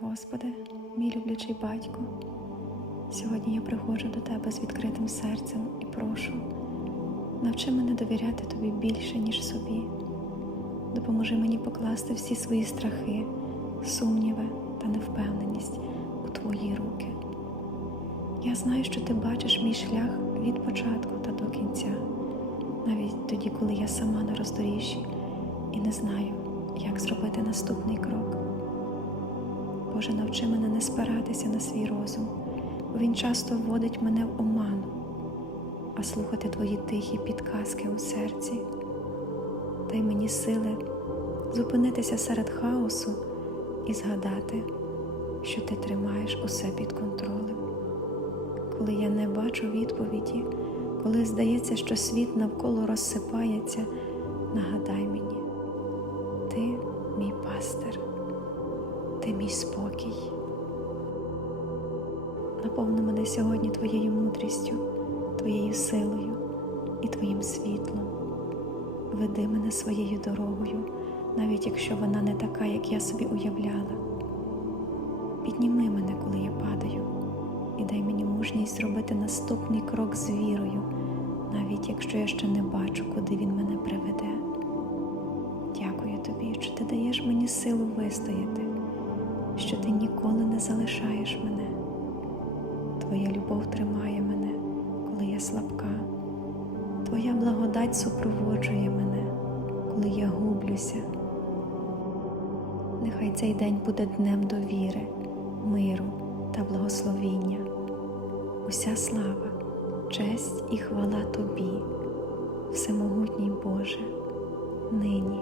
Господи, мій люблячий батько, сьогодні я приходжу до Тебе з відкритим серцем і прошу, навчи мене довіряти Тобі більше, ніж собі. Допоможи мені покласти всі свої страхи, сумніви та невпевненість у Твої руки. Я знаю, що Ти бачиш мій шлях від початку та до кінця, навіть тоді, коли я сама на роздоріжжі і не знаю, як зробити наступний крок. Боже, навчи мене не спиратися на свій розум, бо він часто вводить мене в оману, а слухати Твої тихі підказки у серці. Дай мені сили зупинитися серед хаосу і згадати, що ти тримаєш усе під контролем. Коли я не бачу відповіді, коли здається, що світ навколо розсипається, нагадай мені, ти мій пастир, ти мій спокій. Наповни мене сьогодні твоєю мудрістю, твоєю силою і твоїм світлом. Веди мене своєю дорогою, навіть якщо вона не така, як я собі уявляла. Підніми мене, коли я падаю, і дай мені мужність зробити наступний крок з вірою, навіть якщо я ще не бачу, куди він мене приведе. Дякую тобі, що ти даєш мені силу вистояти, що ти ніколи не залишаєш мене. Твоя любов тримає мене, коли я слабка. Твоя благодать супроводжує мене, коли я гублюся. Нехай цей день буде днем довіри, миру та благословіння. Уся слава, честь і хвала Тобі, Всемогутній Боже, нині.